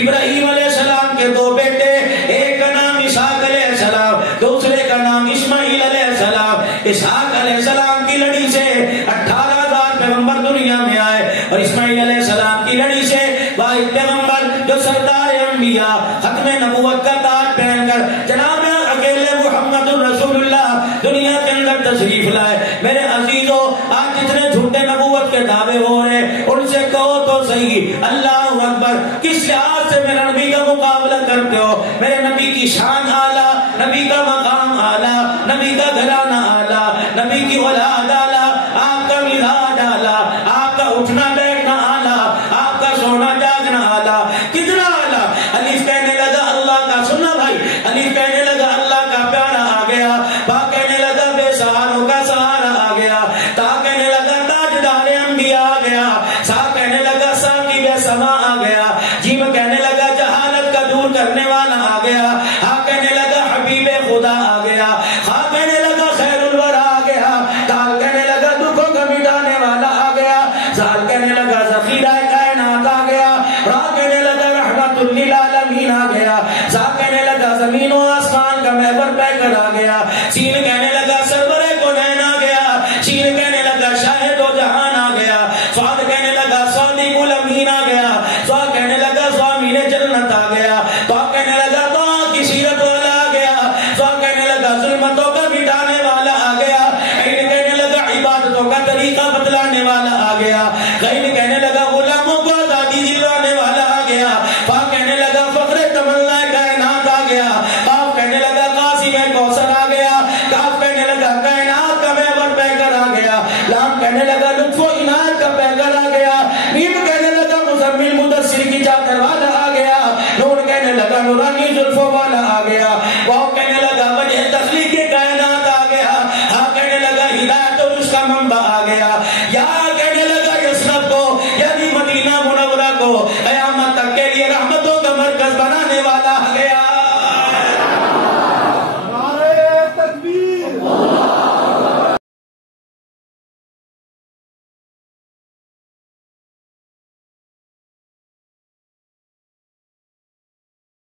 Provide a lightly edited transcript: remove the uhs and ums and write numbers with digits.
ابراہیم علیہ السلام کے دو بیٹے، ایک کا نام اسحاق علیہ السلام، دوسرے کا نام اسماعیل علیہ السلام۔ اسحاق علیہ السلام کی لڑی سے 18,000 پیغمبر دنیا میں آئے، اور اسماعیل علیہ السلام کی لڑی سے واحد پیغمبر جو سردار انبیاء ختم نبوت کا تاج پہن کر جناب اکیلے محمد الرسول اللہ دنیا کے اندر تشریف لائے۔ میرے عزیزوں، آج جتنے جھوٹے نبوت کے دعوے ہو رہے ان سے کہو تو صحیح، اللہ اکبر، کس لحاظ سے میرے نبی کا مقابلہ کرتے ہو؟ میرے نبی کی شان اعلیٰ، نبی کا مقام اعلیٰ، نبی کا گھرانہ اعلیٰ، نبی کی اولاد اعلیٰ، آپ کا مزاج اعلیٰ، آپ کا اٹھنا بیٹھنا اعلیٰ، آپ کا سونا جاگنا اعلیٰ، کتنا اعلیٰ۔ الف کہنے لگا اللہ کا، سننا بھائی، الف کہنے لگا اللہ کا پیارا آ گیا، با کہنے لگا بے سہاروں کا سہارا آ گیا، تا کہنے لگا تاجدار انبیاء آ گیا، سا کہنے لگا ثاقب سما آ گیا، جیم کہنے لگا جہالت کا دور کرنے والا آ گیا، ہا کہنے لگا حبیب خدا آ گیا، خا کہنے لگا خیر الورا آ گیا، تال کہنے لگا دکھوں کا مٹانے والا آ گیا، زال کہنے لگا ذخیرہ کائنات آ گیا، را کہنے لگا رحمت للعالمین آ گیا، زا کہنے لگا زمین و آسمان کا محور پہ کر آ گیا، سین کہنے لگا سرور کونین آ گیا، شین کہنے لگا شاہد و جہان آ گیا، سواد کہنے لگا صادق الامین آ گیا، سوا کہنے لگا ضامن جنت آ گیا، تو کہنے لگا تو کی سیرت والا آ گیا، سوا کہنے لگا ظلمتوں کا مٹانے والا آ گیا، عین کہنے لگا عبادتوں کا طریقہ بتلانے والا آ گیا، غین کہنے لگا غلاموں کو آزادی دلانے والا آ گیا، فا کہنے لگا فخر تمنا کائنات آ گیا، قاف کہنے لگا قاسم کوثر آ گیا، کاف کہنے لگا کائنات کا محور بہ کر آ گیا، لام کہنے لگا لطف و عنایت کا پیغام آ گیا، میم کہنے لگا مزمل مدثر کی چادر والا آ گیا، نون کہنے لگا نورانی زلفوں والا آ گیا، واو کہنے